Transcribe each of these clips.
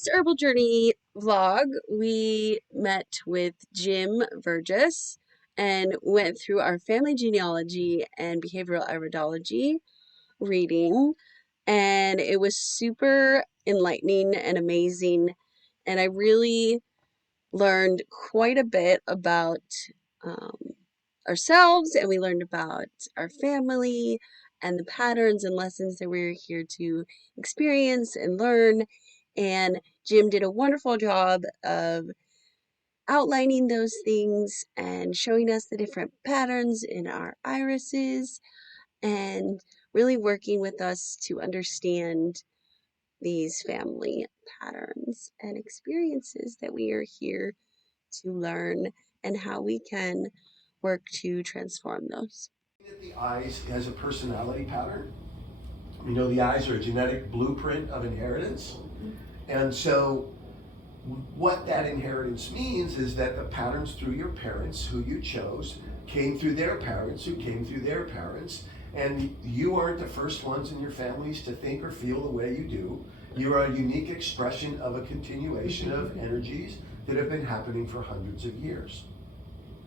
this Herbal Journey vlog, we met with Jim Verghis and went through our family genealogy and behavioral iridology reading, and it was super enlightening and amazing. And I really learned quite a bit about um, ourselves, and we learned about our family and the patterns and lessons that we're here to experience and learn. And Jim did a wonderful job of outlining those things and showing us the different patterns in our irises and really working with us to understand these family patterns and experiences that we are here to learn and how we can work to transform those. At the eyes as a personality pattern. We know the eyes are a genetic blueprint of inheritance. And so what that inheritance means is that the patterns through your parents, who you chose, came through their parents, who came through their parents. And you aren't the first ones in your families to think or feel the way you do. You are a unique expression of a continuation of energies that have been happening for hundreds of years.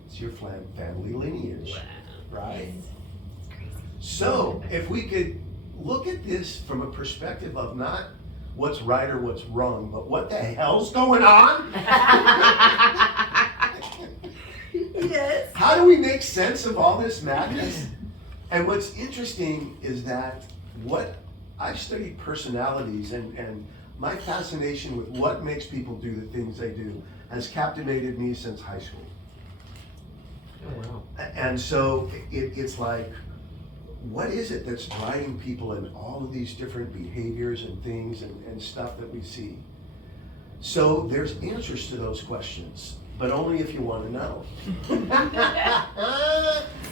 It's your family lineage, right? So if we could look at this from a perspective of not what's right or what's wrong, but what the hell's going on? Yes. How do we make sense of all this madness? And what's interesting is that what I've studied personalities and my fascination with what makes people do the things they do has captivated me since high school. Oh, wow. And so it's like, what is it that's driving people in all of these different behaviors and things and stuff that we see? So there's answers to those questions, but only if you want to know.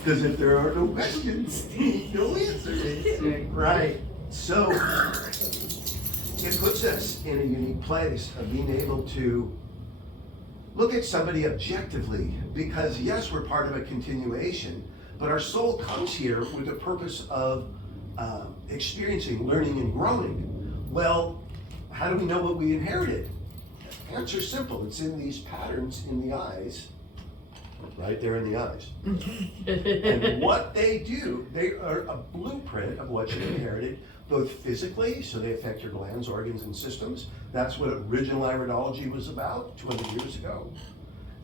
Because if there are no questions, no answers. Right. So it puts us in a unique place of being able to look at somebody objectively, because yes, we're part of a continuation, but our soul comes here with the purpose of experiencing, learning, and growing. Well, how do we know what we inherited? Answer's simple. It's in these patterns in the eyes, right there in the eyes. And what they do, they are a blueprint of what you inherited, both physically, so they affect your glands, organs, and systems. That's what original iridology was about 200 years ago.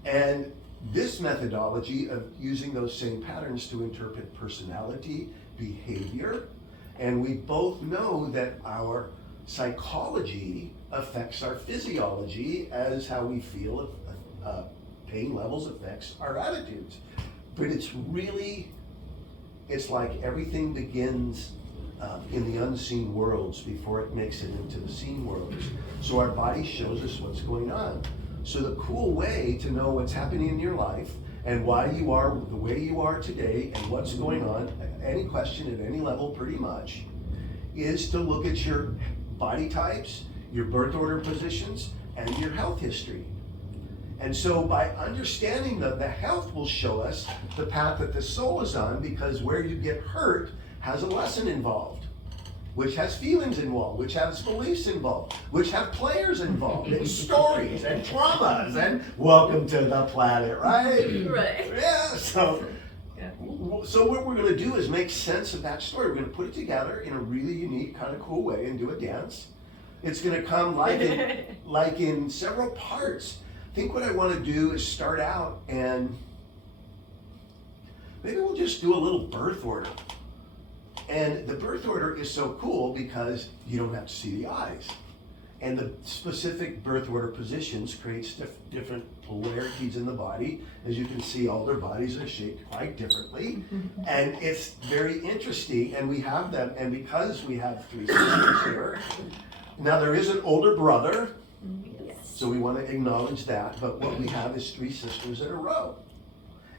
And this methodology of using those same patterns to interpret personality, behavior, and we both know that our psychology affects our physiology as how we feel. Pain levels affects our attitudes. But it's like everything begins in the unseen worlds before it makes it into the seen worlds. So our body shows us what's going on. So the cool way to know what's happening in your life and why you are the way you are today and what's going on, any question at any level pretty much, is to look at your body types, your birth order positions, and your health history. And so by understanding that, the health will show us the path that the soul is on, because where you get hurt has a lesson involved, which has feelings involved, which has beliefs involved, which have players involved, and stories and traumas, and welcome to the planet, right? Right. Yeah, so what we're going to do is make sense of that story. We're going to put it together in a really unique, kind of cool way and do a dance. It's going to come like in several parts. I think what I want to do is start out and maybe we'll just do a little birth order. And the birth order is so cool because you don't have to see the eyes. And the specific birth order positions creates different polarities in the body. As you can see, all their bodies are shaped quite differently. And it's very interesting, and we have them, and because we have three sisters here, now there is an older brother, so we want to acknowledge that, but what we have is three sisters in a row.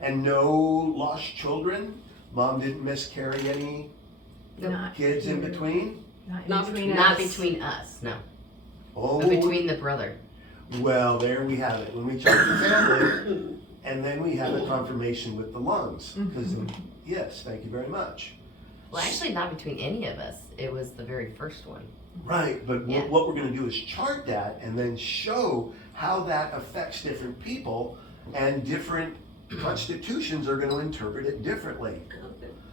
And no lost children. Mom didn't miscarry any kids in between? Not between us, no. Oh, But between the brother. well, there we have it. When we check the family, and then we have a confirmation with the lungs. Because yes, thank you very much. Well, actually, not between any of us. It was the very first one. Right, but Yeah. what we're gonna do is chart that and then show how that affects different people, and different constitutions are gonna interpret it differently.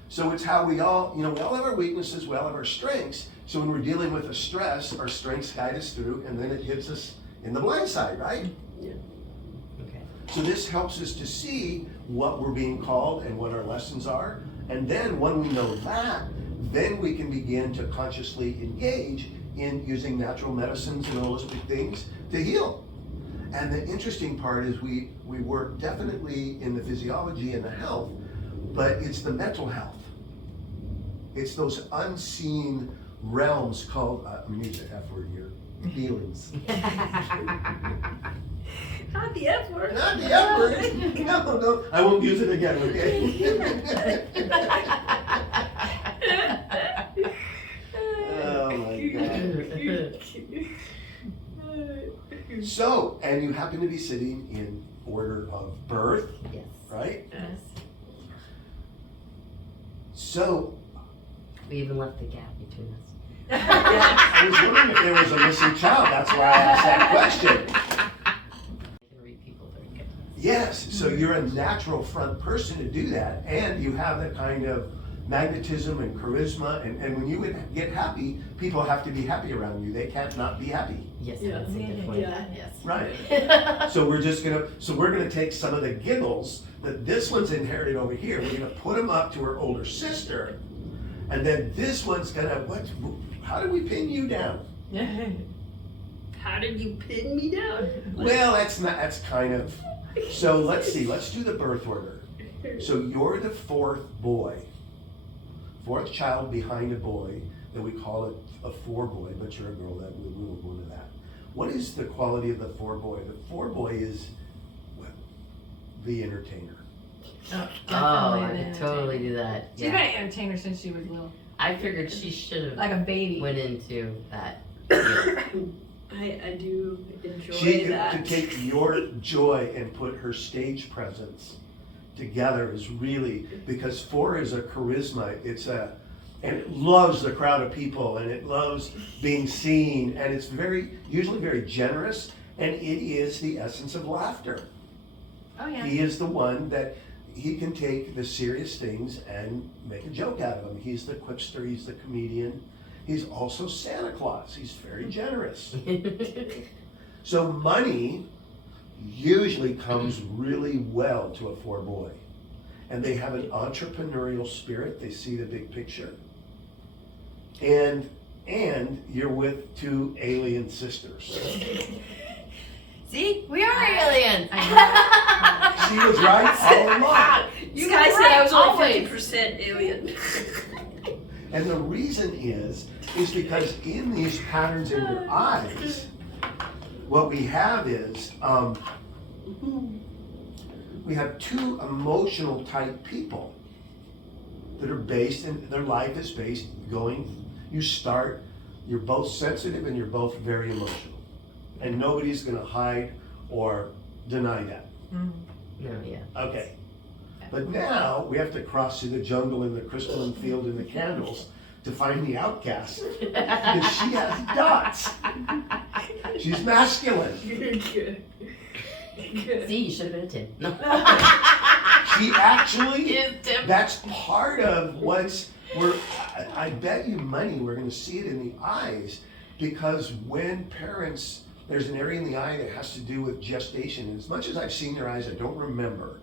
So it's how we all have our weaknesses, we all have our strengths. So when we're dealing with a stress, our strengths guide us through, and then it hits us in the blind side, right? Okay. So this helps us to see what we're being called and what our lessons are. And then when we know that, then we can begin to consciously engage in using natural medicines and holistic things to heal. And the interesting part is we work definitely in the physiology and the health, but it's the mental health. It's those unseen realms called, I'm gonna use the F word here, feelings. Not the F word. Not the F word. No, I won't use it again, okay? Oh my God. So, and you happen to be sitting in order of birth, Yes. right? Yes. So, We even left the gap between us. I was wondering if there was a missing child, that's why I asked that question. I can read people very good. Yes, so you're a natural front person to do that, and you have that kind of magnetism and charisma, and when you get happy, people have to be happy around you. They can't not be happy. Yes, Yeah. that's a good point. Yeah. Yes. Right. So we're gonna take some of the giggles that this one's inherited over here, we're gonna put them up to her older sister, and then this one's gonna, how do we pin you down? How did you pin me down? Well, that's kind of, so let's see, let's do the birth order. So you're the fourth boy, fourth child behind a boy, that we call it a four boy, but you're a girl, that we will go into that. What is the quality of the four boy? The four boy is, well, the entertainer. Oh, Oh, I could totally do that. She's been an entertainer since she was little. I figured she should have Like a baby. went into that. I do enjoy She, that. to take your joy and put her stage presence together is really, because four is a charisma, and it loves the crowd of people, and it loves being seen, and it's usually very generous, and it is the essence of laughter. Oh yeah. He is the one that he can take the serious things and make a joke out of them. He's the quipster, he's the comedian. He's also Santa Claus. He's very generous. So money usually comes really well to a four boy. And they have an entrepreneurial spirit. They see the big picture. And you're with two alien sisters. See, we are aliens. She was right all along. You Sky guys said said I was only always. 50% alien. And the reason is because in these patterns in your eyes, what we have is, we have two emotional type people that are based in, their life is based you're both sensitive and you're both very emotional. And nobody's gonna hide or deny that. No, yeah. Okay. But now we have to cross through the jungle and the crystalline field and the candles to find the outcast. Because she has dots. She's masculine. Good. See, you should have been a 10. No. She actually, Is Tim. that's part of I bet you money, we're gonna see it in the eyes, because when parents, there's an area in the eye that has to do with gestation. And as much as I've seen their eyes, I don't remember.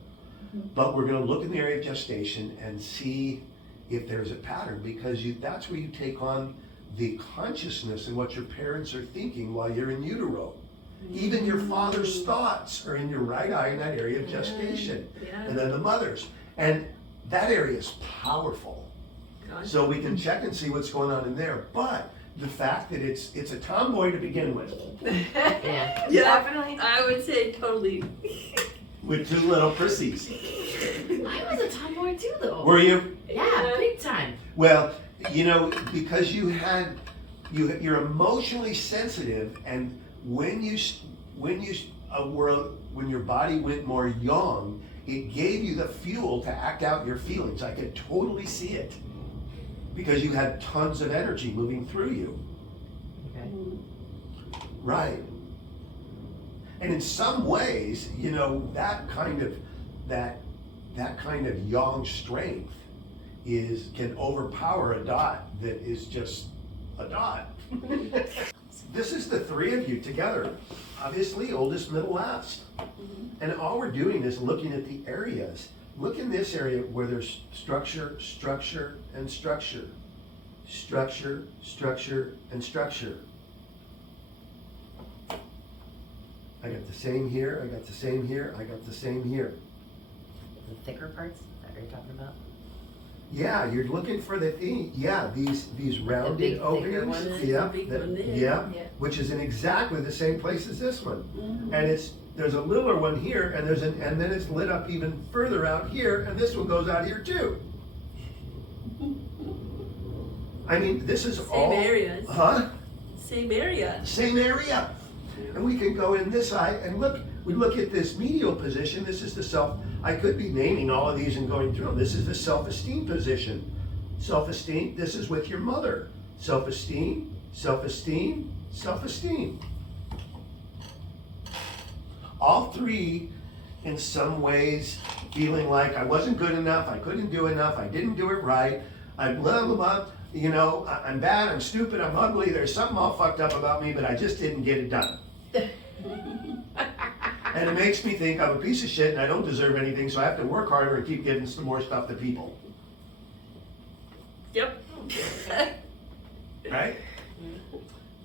But we're gonna look in the area of gestation and see if there's a pattern, because that's where you take on the consciousness and what your parents are thinking while you're in utero. Even your father's thoughts are in your right eye in that area of gestation. Yeah. And then the mother's. And that area is powerful. So we can check and see what's going on in there. But the fact that it's a tomboy to begin with Yeah. Definitely. I would say totally. with two little prissies. I was a tomboy too, though. Were you? Yeah, big time. Well, because you're emotionally sensitive, and when your body went more yang, it gave you the fuel to act out your feelings. I could totally see it, because you had tons of energy moving through you. Okay. Right. And in some ways, that kind of yang strength can overpower a dot that is just a dot. This is the three of you together. Obviously, oldest, middle, last. And all we're doing is looking at the areas. Look in this area where there's structure, structure, and structure. Structure, structure, and structure. I got the same here, I got the same here, I got the same here. The thicker parts, is that what you're talking about? Yeah, you're looking for the thing. Yeah, these rounded big, thicker openings. ones? Yeah, The big that- one there. yeah, Yeah. which is in exactly the same place as this one. And there's a littler one here, and and then it's lit up even further out here, and this one goes out here too. I mean, this is all. Same areas. Huh? Same area. Same area. And we can go in this eye and we look at this medial position. This is the self. I could be naming all of these and going through them. This is the self-esteem position. Self-esteem, this is with your mother. Self-esteem, self-esteem, self-esteem. All three, in some ways, feeling like I wasn't good enough, I couldn't do enough, I didn't do it right, I blah, blah, blah. I'm bad, I'm stupid, I'm ugly, there's something all fucked up about me, but I just didn't get it done. And it makes me think I'm a piece of shit and I don't deserve anything, so I have to work harder and keep giving some more stuff to people. Yep. Right?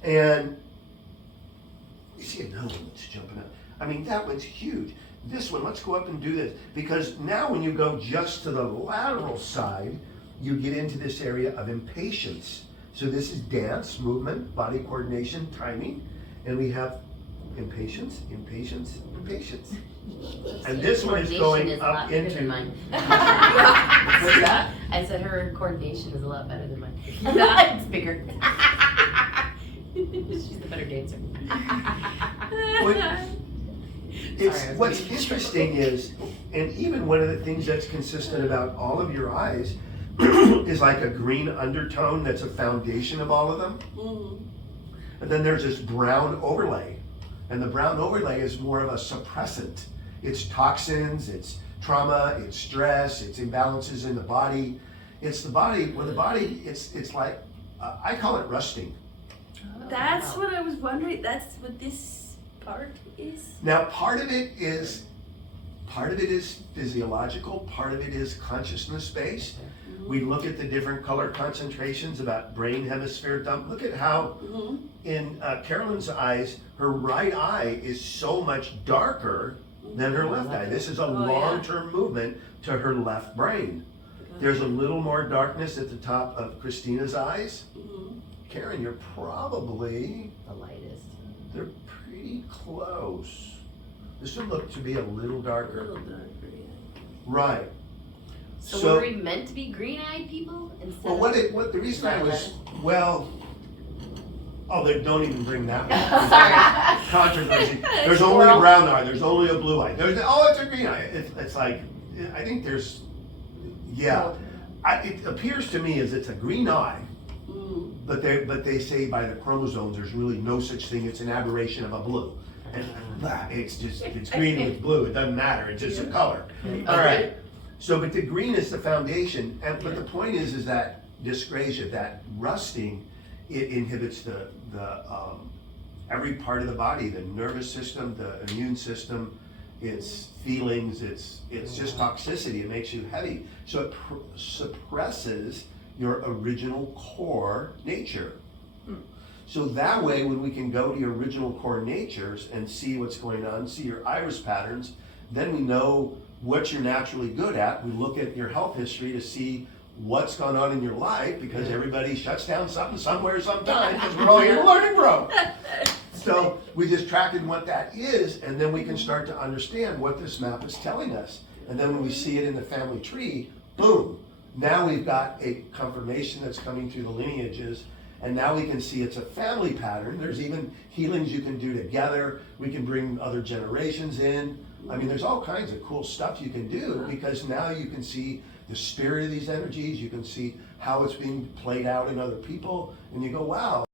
And you see another one that's jumping up. I mean, that one's huge. This one, let's go up and do this. Because now when you go just to the lateral side, you get into this area of impatience. So this is dance, movement, body coordination, timing. And we have impatience, impatience, impatience. And this one is going Coordination is a up lot better into. than mine. What's that? I said her coordination is a lot better than mine. Yeah. It's bigger. She's the better dancer. It's Sorry, I was what's being interesting is, and even one of the things that's consistent about all of your eyes is like a green undertone that's a foundation of all of them. And then there's this brown overlay. And the brown overlay is more of a suppressant. It's toxins, it's trauma, it's stress, it's imbalances in the body. It's the body, well the body, it's like, I call it rusting. That's what I was wondering. That's what this part is. Now part of it is physiological, part of it is consciousness based. We look at the different color concentrations about brain hemisphere dump. Look at how in Carolyn's eyes, her right eye is so much darker than her left eye. This is a long-term movement to her left brain. There's a little more darkness at the top of Christina's eyes. Karen, you're probably, The lightest. they're pretty close. This would look to be a little darker. A little darker, yeah. Right. So were we meant to be green-eyed people instead Well, of... what the reason I was, they don't even bring that one. Sorry. Controversy. There's only a brown eye, there's only a blue eye. It's a green eye. It's like, I think there's, it appears to me as it's a green eye, but they say by the chromosomes, there's really no such thing, it's an aberration of a blue. And it's green with blue, it doesn't matter, it's just a color. All right. So, but the green is the foundation, but the point is that dyscrasia, that rusting, it inhibits the every part of the body, the nervous system, the immune system, its feelings, it's just toxicity. It makes you heavy, so it suppresses your original core nature. So that way, when we can go to your original core natures and see what's going on, see your iris patterns, then we know what you're naturally good at. We look at your health history to see what's gone on in your life, because everybody shuts down something somewhere sometime because we're all here to learn and grow. So we just track in what that is, and then we can start to understand what this map is telling us. And then when we see it in the family tree, boom, now we've got a confirmation that's coming through the lineages, and now we can see it's a family pattern. There's even healings you can do together. We can bring other generations in. I mean, there's all kinds of cool stuff you can do, because now you can see the spirit of these energies. You can see how it's being played out in other people, and you go, wow.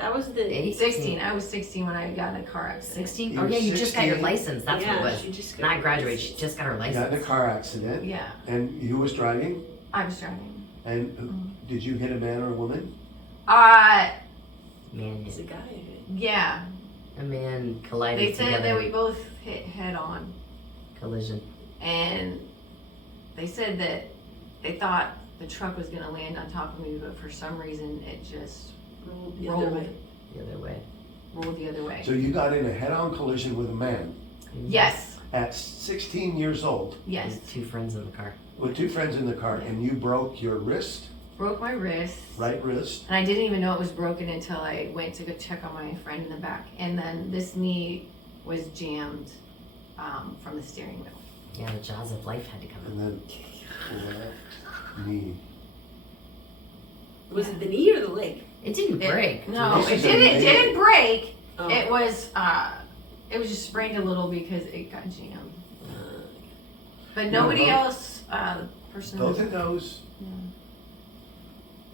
I was the 16. I was 16 when I got in a car accident. 16? You Oh were yeah, you just got your 16. license. That's Yeah, what it she was. just got Not her graduated. She license. just got her You got license. in a car accident. Yeah, And you was driving? I was driving. And did you hit a man or a woman? Man, It's a guy. Yeah. a man collided They said together. that we both hit head on. Collision. And they said that they thought the truck was gonna land on top of me, but for some reason it just Rolled the other way. The other way. rolled the other way. So you got in a head-on collision with a man Yes, at 16 years old yes. With two friends in the car. with two friends in the car, and you broke your wrist, Broke my wrist. right wrist. And I didn't even know it was broken until I went to go check on my friend in the back. And then this knee was jammed from the steering wheel. Yeah, the jaws of life had to come in. And then left knee. Was it the knee or the leg? It didn't break. No, This it is didn't break. Oh. It was just sprained a little because it got jammed. But nobody else, the person. Both of those. Yeah.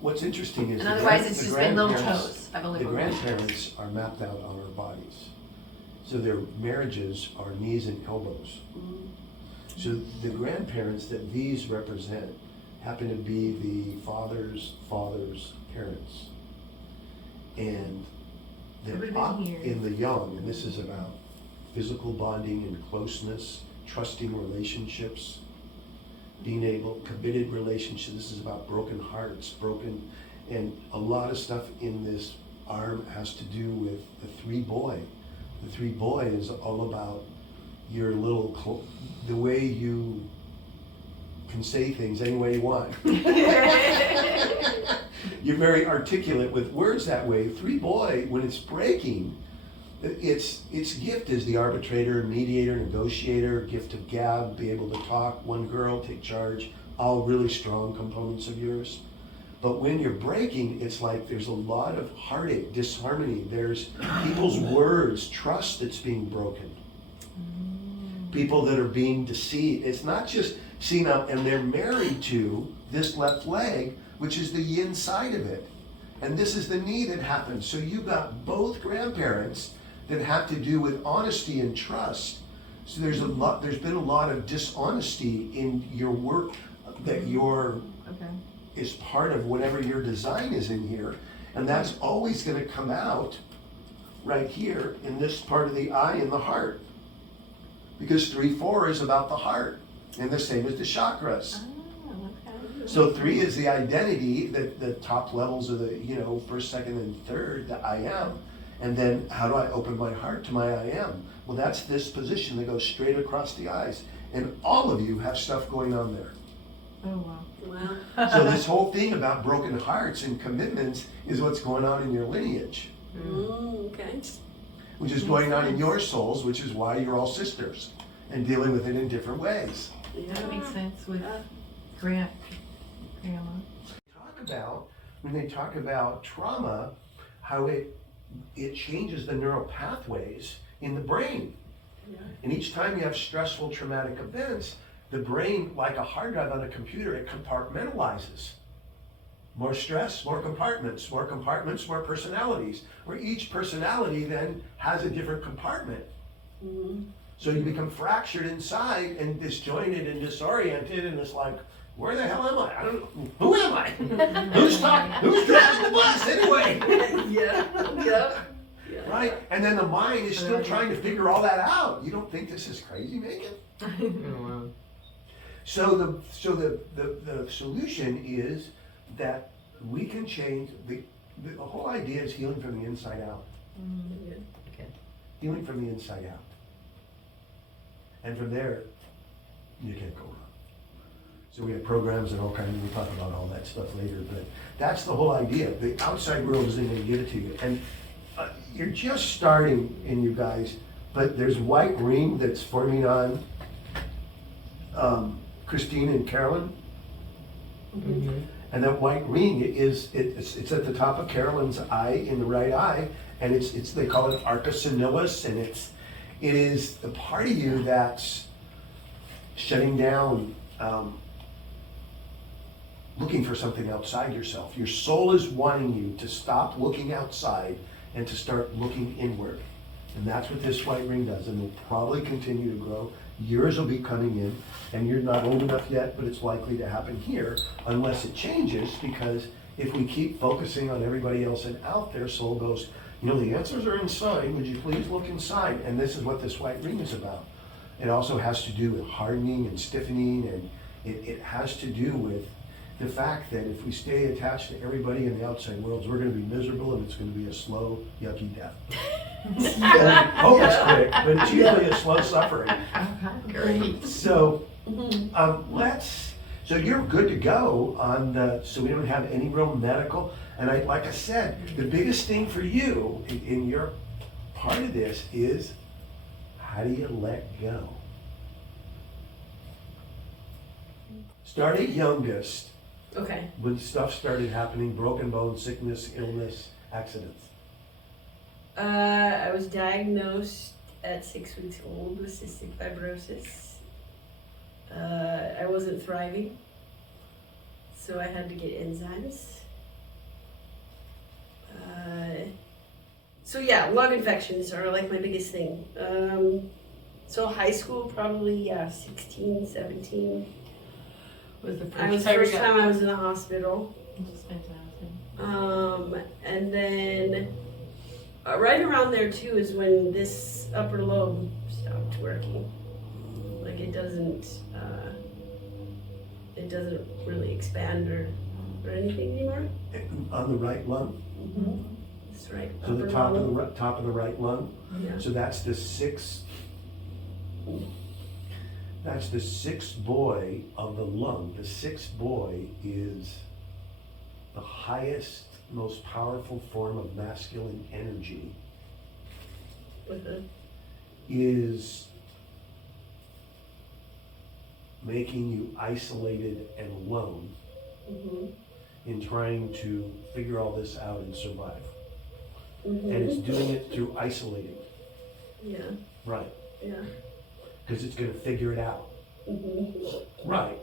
What's interesting is And the otherwise gran- it's the just been little grandparents- toes. I've only The broken little toes. grandparents are mapped out on our bodies. So their marriages are knees and elbows. So the grandparents that these represent happen to be the father's parents. And It would've they're been up here. in the young, and this is about physical bonding and closeness, trusting relationships, being able, committed relationships. This is about broken hearts, and a lot of stuff in this arm has to do with the three boy. The three boy is all about your little, the way you can say things any way you want. You're very articulate with words that way. Three boy, when it's breaking, its gift is the arbitrator, mediator, negotiator, gift of gab, be able to talk, one girl, take charge, all really strong components of yours. But when you're breaking, it's like there's a lot of heartache, disharmony. There's people's words, trust that's being broken. People that are being deceived. It's not just seen up, and they're married to this left leg, which is the yin side of it. And this is the knee that happens. So you got both grandparents that have to do with honesty and trust. So there's been a lot of dishonesty in your work that is part of whatever your design is in here. And that's always gonna come out right here in this part of the eye and the heart. Because 3-4 is about the heart, and the same as the chakras. Oh, okay. So 3 is the identity, the top levels of the, first, second, and third, the I am. And then how do I open my heart to my I am? Well, that's this position that goes straight across the eyes. And all of you have stuff going on there. Oh, wow. Wow. So this whole thing about broken hearts and commitments is what's going on in your lineage, Okay. which is going on in your souls, which is why you're all sisters and dealing with it in different ways. That makes sense with grandma. When they talk about trauma, how it changes the neural pathways in the brain. And each time you have stressful traumatic events, the brain, like a hard drive on a computer, it compartmentalizes. More stress, more compartments, more personalities, where each personality then has a different compartment. So you become fractured inside and disjointed and disoriented, and it's like, where the hell am I? I don't know. Who am I? Who's talking? Who's driving the bus anyway? Yeah. Right? And then the mind is still trying to figure all that out. You don't think this is crazy, Megan? Oh, wow. So the solution is that we can change, the whole idea is healing from the inside out. Okay. Healing from the inside out. And from there, you can't go wrong. So we have programs and all kinds, we'll talk about all that stuff later, but that's the whole idea. The outside world isn't going to give it to you. And you're just starting in, you guys, but there's white ring that's forming on Christine and Carolyn. And that white ring it's at the top of Carolyn's eye, in the right eye, and it's they call it arca senilis, and it is the part of you that's shutting down, looking for something outside yourself. Your soul is wanting you to stop looking outside and to start looking inward. And that's what this white ring does, and will probably continue to grow. Yours will be coming in, and you're not old enough yet, but it's likely to happen here unless it changes, because if we keep focusing on everybody else and out there, soul goes, the answers are inside, would you please look inside? And this is what this white ring is about. It also has to do with hardening and stiffening, and it has to do with the fact that if we stay attached to everybody in the outside worlds, we're going to be miserable, and it's going to be a slow, yucky death. Hope it's quick, but it's usually a slow suffering. Great. So so you're good to go on so we don't have any real medical. And like I said, the biggest thing for you in your part of this is, how do you let go? Start at youngest, Okay. when stuff started happening, broken bones, sickness, illness, accidents. I was diagnosed at 6 weeks old with cystic fibrosis. I wasn't thriving, so I had to get enzymes. So yeah, lung infections are like my biggest thing. So high school, probably 16, 17. Was the I was first time I was in the hospital. Just fantastic. And then right around there too is when this upper lobe stopped working. Like it doesn't really expand or anything anymore. On the right lung. Mm-hmm. That's right. So the top of the right lung. Yeah. So that's the sixth. That's the sixth boy of the lung. The sixth boy is the highest, most powerful form of masculine energy. Is making you isolated and alone in trying to figure all this out and survive. And it's doing it through isolating. Yeah. Right. Yeah. Because it's going to figure it out. Right.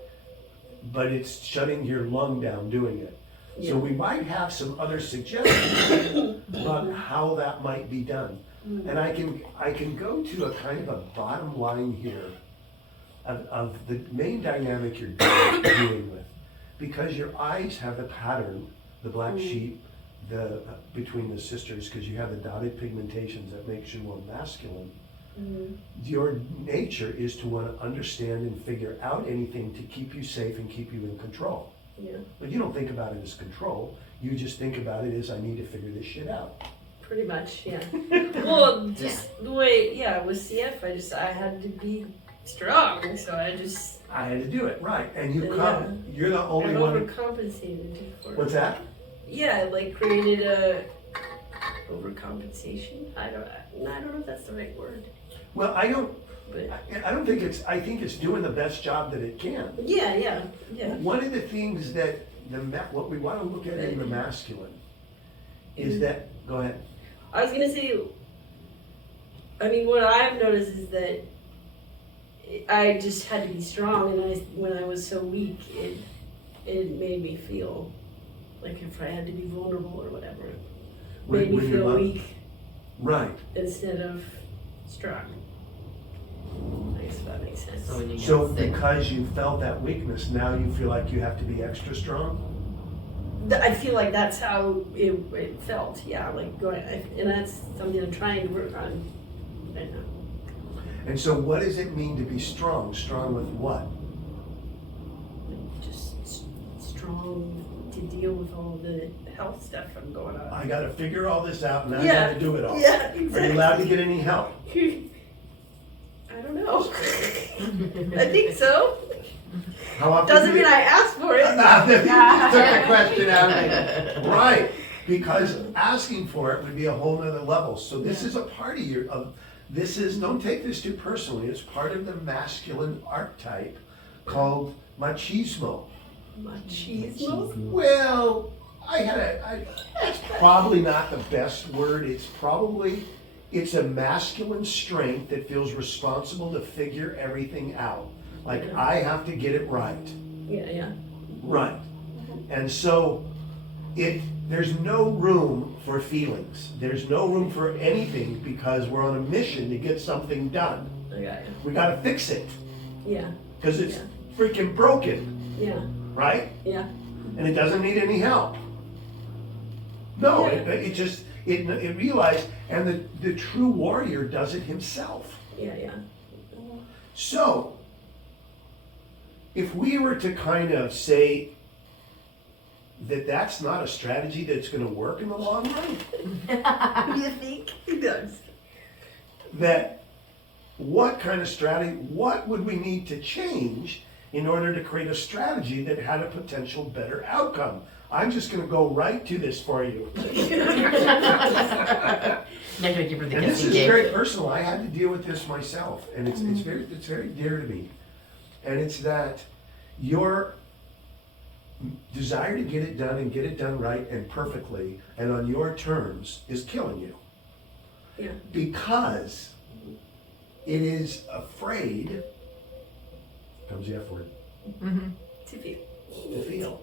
But it's shutting your lung down doing it. Yeah. So we might have some other suggestions about how that might be done. And I can go to a kind of a bottom line here of the main dynamic you're dealing with. Because your eyes have the pattern, the black sheep, between the sisters, because you have the dotted pigmentations that makes you more masculine. Your nature is to want to understand and figure out anything to keep you safe and keep you in control. Yeah. But you don't think about it as control. You just think about it as, I need to figure this shit out. Pretty much, yeah. Well, just the way, with CF, I had to be strong, so I had to do it, right. And you're the I only one. overcompensated for it. What's that? Yeah, like created a overcompensation. I don't know if that's the right word. Well, I don't But think I think it's doing the best job that it can. yeah. One of the things that what we want to look at in the masculine is that, go ahead. I was gonna say, I mean, what I've noticed is that I just had to be strong, and when I was so weak, it made me feel like if I had to be vulnerable or whatever, it made me feel weak. Right. Instead of strong. I guess that makes sense. So when you get So sick, because you felt that weakness, now you feel like you have to be extra strong? I feel like that's how it felt, yeah, like going, and that's something I'm trying to work on right now. And so what does it mean to be strong? Strong with what? Just strong to deal with all the health stuff I'm going on. I gotta figure all this out and I Yeah. gotta do it all. Yeah, Are you exactly. allowed to get any help? I don't know. I think so. How often Doesn't do you- mean I asked for it. Took the question out of me. Right, because asking for it would be a whole nother level. So this is a part of don't take this too personally, it's part of the masculine archetype called machismo. Machismo? Well, that's probably not the best word. It's a masculine strength that feels responsible to figure everything out. Like, I have to get it right. Yeah. Right. And so there's no room for feelings. There's no room for anything because we're on a mission to get something done. Okay. We gotta fix it Yeah. because it's Yeah. freaking broken, Yeah. right? Yeah. And it doesn't need any help. No, Yeah. it realized, and the true warrior does it himself. Yeah. Yeah. So, if we were to kind of say that that's not a strategy that's going to work in the long run, You think? He does. that what kind of strategy, what would we need to change in order to create a strategy that had a potential better outcome? I'm just going to go right to this for you. Not gonna give her the And this guessing is game. very personal. I had to deal with this myself, and it's very dear to me. And it's that your desire to get it done and get it done right and perfectly and on your terms is killing you. Yeah. Because it is afraid, comes the F word, To feel. to feel.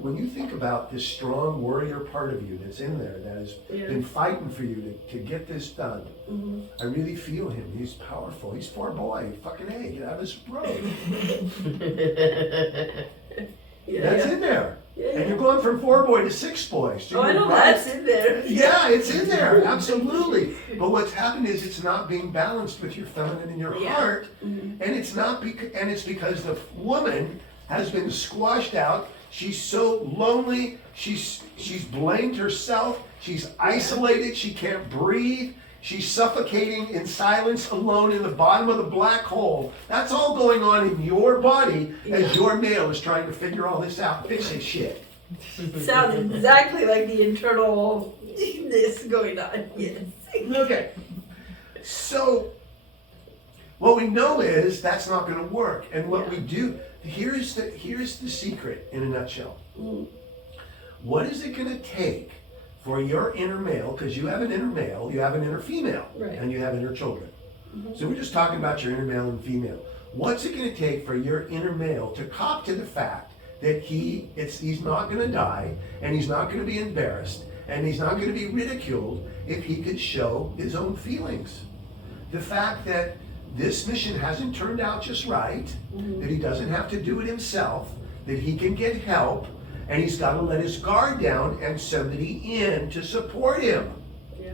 When you think about this strong warrior part of you that's in there that has Yeah. been fighting for you to get this done, Mm-hmm. I really feel him. He's powerful. He's poor boy. Fucking A, get out of his road. Yeah. That's Yeah. in there. Yeah, And yeah. you're going from 4 boy to 6 boy. So Oh, I you're know right. that's in there. Yeah, it's in there, absolutely. But what's happened is it's not being balanced with your feminine and your Yeah. heart, Mhm. and it's because the woman has been squashed out. She's so lonely. She's blamed herself. She's isolated. She can't breathe. She's suffocating in silence, alone in the bottom of the black hole. That's all going on in your body as your male is trying to figure all this out. Fix this shit. Sounds exactly like the internal this going on. Yes. Okay. So, what we know is that's not going to work. And what we do, here's the secret in a nutshell. Mm. What is it going to take for your inner male, because you have an inner male, you have an inner female, Right. and you have inner children. Mhm. So we're just talking about your inner male and female. What's it going to take for your inner male to cop to the fact that he's not going to die, and he's not going to be embarrassed, and he's not going to be ridiculed if he could show his own feelings? The fact that this mission hasn't turned out just right, that he doesn't have to do it himself, that he can get help, and he's got to let his guard down and somebody in to support him. Yeah.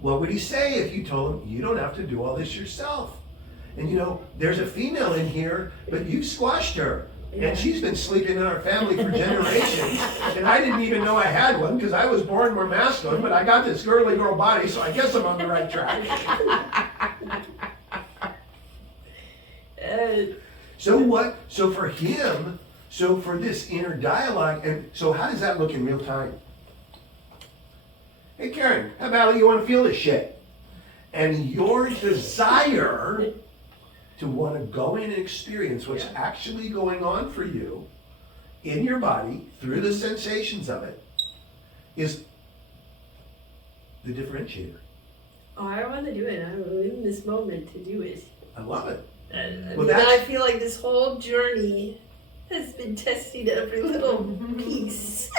What would he say if you told him, you don't have to do all this yourself? And you know, there's a female in here, but you squashed her. Yeah. And she's been sleeping in our family for generations. And I didn't even know I had one because I was born more masculine, but I got this girly girl body, so I guess I'm on the right track. So for him, so for this inner dialogue, and so how does that look in real time? Hey Karen, how about you want to feel this shit? And your desire to want to go in and experience what's actually going on for you in your body through the sensations of it is the differentiator. Oh, I want to do it. I'm in this moment to do it. I love it. And I feel like this whole journey has been testing every little piece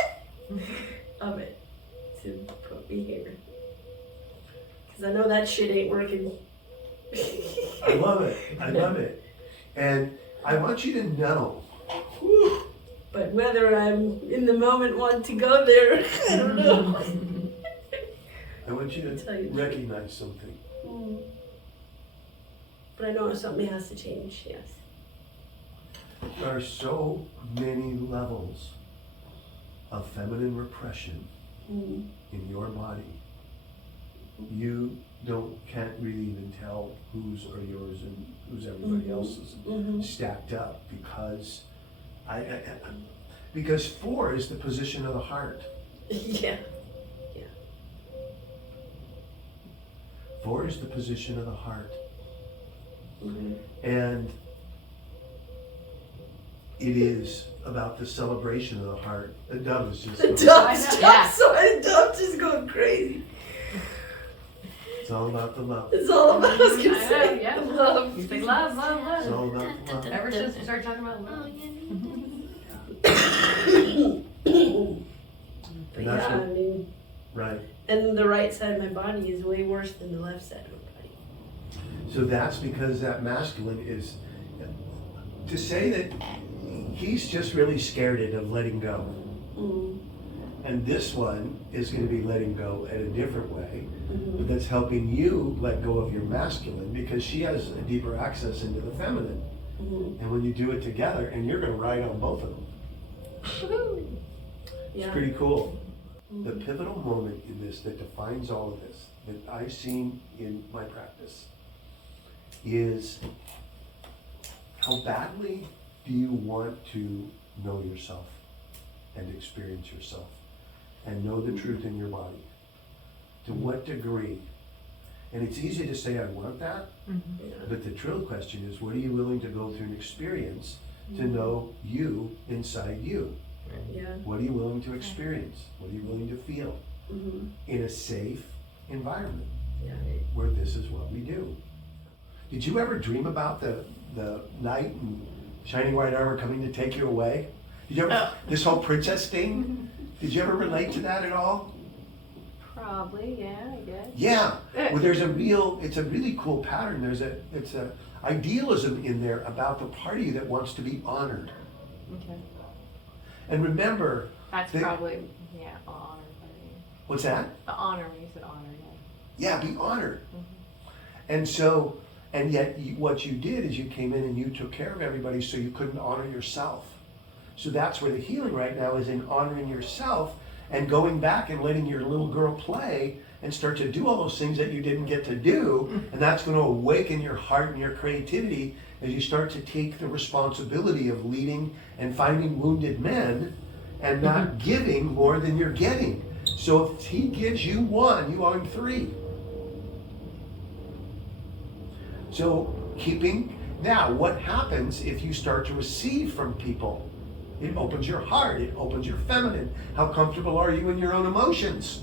of it to put me here. Because I know that shit ain't working. I love it. I love it. And I want you to know. But whether I'm in the moment want to go there, I don't know. I want you Tell to you. recognize something. But I know something has to change, yes. There are so many levels of feminine repression in your body. You can't really even tell whose are yours and who's everybody else's stacked up because because 4 is the position of the heart. Yeah. 4 is the position of the heart. Mm-hmm. And it is about the celebration of the heart. The dove is just The going, dove's just going crazy. it's all about the love. It's all about, I was gonna I know, say, yeah. love. He's like, love, love, It's love. all about the love. Ever since we started talking about love. But And that's yeah, what- I mean, Right. and the right side of my body is way worse than the left side of my body. So that's because that masculine is, to say that he's just really scared of letting go. Mm-hmm. And this one is going to be letting go in a different way, Mm-hmm. but that's helping you let go of your masculine because she has a deeper access into the feminine. Mm-hmm. And when you do it together, and you're going to ride on both of them. Yeah. It's pretty cool. Mhm. The pivotal moment in this that defines all of this, that I've seen in my practice, is how badly do you want to know yourself and experience yourself and know the truth in your body? To what degree? And it's easy to say, I want that, Yeah. but the true question is, what are you willing to go through and experience to know you inside you? Yeah. What are you willing to experience? What are you willing to feel Mm-hmm. in a safe environment Yeah. where this is what we do? Did you ever dream about the knight and shining white armor coming to take you away? Did you ever, this whole princess thing? Did you ever relate to that at all? Probably, yeah, I guess. Yeah. Well, it's a really cool pattern. It's a idealism in there about the party that wants to be honored. Okay. And remember, That's They- probably, yeah, the honor party. what's that? The honor, when you said honor, yeah. Yeah, be honored. Mhm. And so, and yet what you did is you came in and you took care of everybody so you couldn't honor yourself. So that's where the healing right now is, in honoring yourself and going back and letting your little girl play and start to do all those things that you didn't get to do. And that's going to awaken your heart and your creativity as you start to take the responsibility of leading and finding wounded men and not giving more than you're getting. So if he gives you one, you own three. So now what happens if you start to receive from people? It opens your heart, it opens your feminine. How comfortable are you in your own emotions?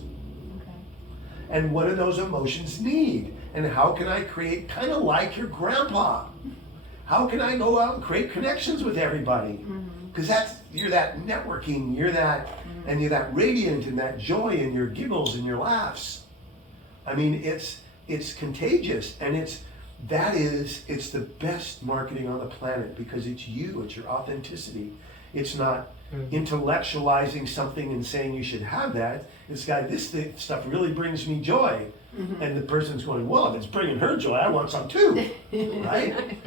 Okay. And what do those emotions need? And how can I create, kind of like your grandpa? How can I go out and create connections with everybody? Because you're that networking, you're that, and you're that radiant and that joy and your giggles and your laughs. I mean, it's contagious, and it's the best marketing on the planet because it's you, it's your authenticity. It's not intellectualizing something and saying you should have that. It's stuff really brings me joy. And the person's going, well, if it's bringing her joy, I want some too, right?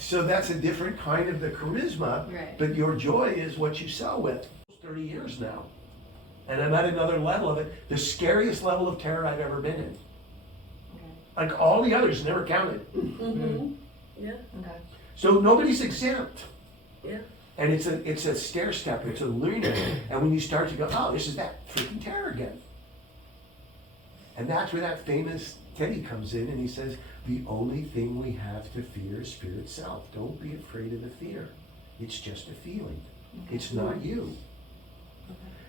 So that's a different kind of the charisma, Right. but your joy is what you sell with. 30 years now, and I'm at another level of it, the scariest level of terror I've ever been in. Okay. Like all the others never counted. Mm-hmm. Yeah. Okay. So nobody's exempt. Yeah. And it's a stair step, it's a learning. And when you start to go, oh, this is that freaking terror again. And that's where that famous Teddy comes in and he says, the only thing we have to fear is spirit self. Don't be afraid of the fear. It's just a feeling. It's not you.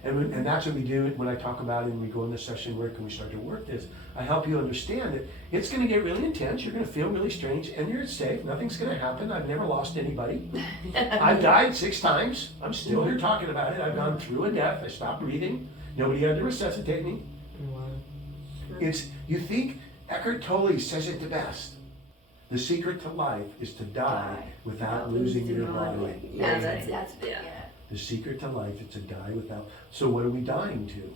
And that's what we do when I talk about it and we go in the session work and we start to work this. I help you understand that it's going to get really intense, you're going to feel really strange, and you're safe. Nothing's going to happen. I've never lost anybody. I've died 6 times. I'm still here talking about it. I've gone through a death. I stopped breathing. Nobody had to resuscitate me. You think, Eckhart Tolle says it the best. The secret to life is to die without losing your body. Yeah, That's that's yeah. The secret to life is to die without. So what are we dying to?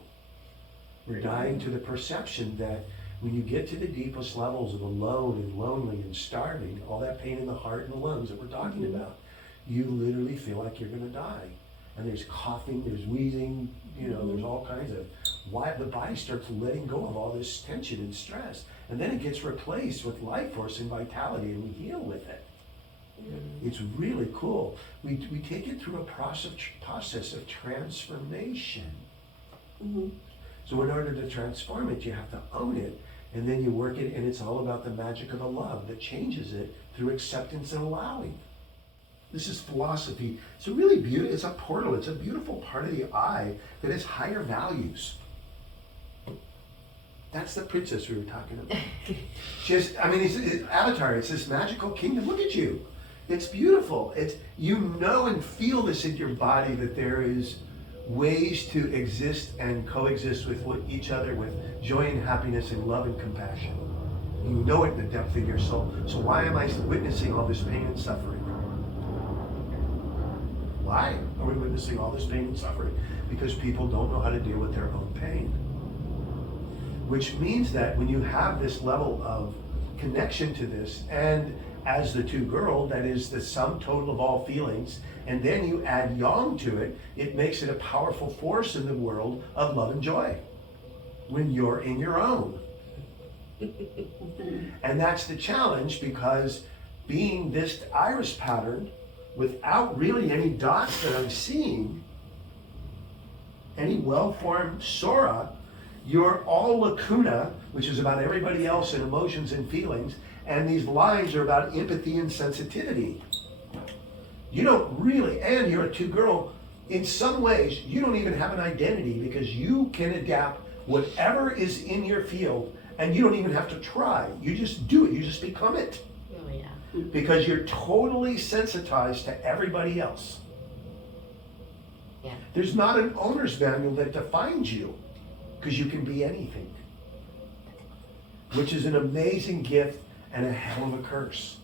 We're dying to the perception that when you get to the deepest levels of alone and lonely and starving, all that pain in the heart and the lungs that we're talking about, you literally feel like you're going to die. And there's coughing, there's wheezing, there's all kinds of, why the body starts letting go of all this tension and stress. And then it gets replaced with life force and vitality, and we heal with it. It's really cool. We take it through a process of transformation. Mm-hmm. So in order to transform it, you have to own it, and then you work it, and it's all about the magic of a love that changes it through acceptance and allowing. This is philosophy. It's a really beautiful, it's a portal, it's a beautiful part of the eye that has higher values. That's the princess we were talking about. It's Avatar, it's this magical kingdom. Look at you. It's beautiful. It's, you know and feel this in your body that there is ways to exist and coexist with each other with joy and happiness and love and compassion. You know it in the depth of your soul. So why am I witnessing all this pain and suffering? Why are we witnessing all this pain and suffering? Because people don't know how to deal with their own pain. Which means that when you have this level of connection to this, and as the two girl, that is the sum total of all feelings, and then you add yang to it, it makes it a powerful force in the world of love and joy when you're in your own. And that's the challenge, because being this iris pattern without really any dots that I'm seeing, any well-formed sora, you're all lacuna, which is about everybody else and emotions and feelings, and these lines are about empathy and sensitivity. You don't really, and you're a two girl, in some ways, you don't even have an identity, because you can adapt whatever is in your field, and you don't even have to try. You just do it, you just become it. Oh, yeah. Because you're totally sensitized to everybody else. Yeah. There's not an owner's manual that defines you, because you can be anything. Which is an amazing gift and a hell of a curse.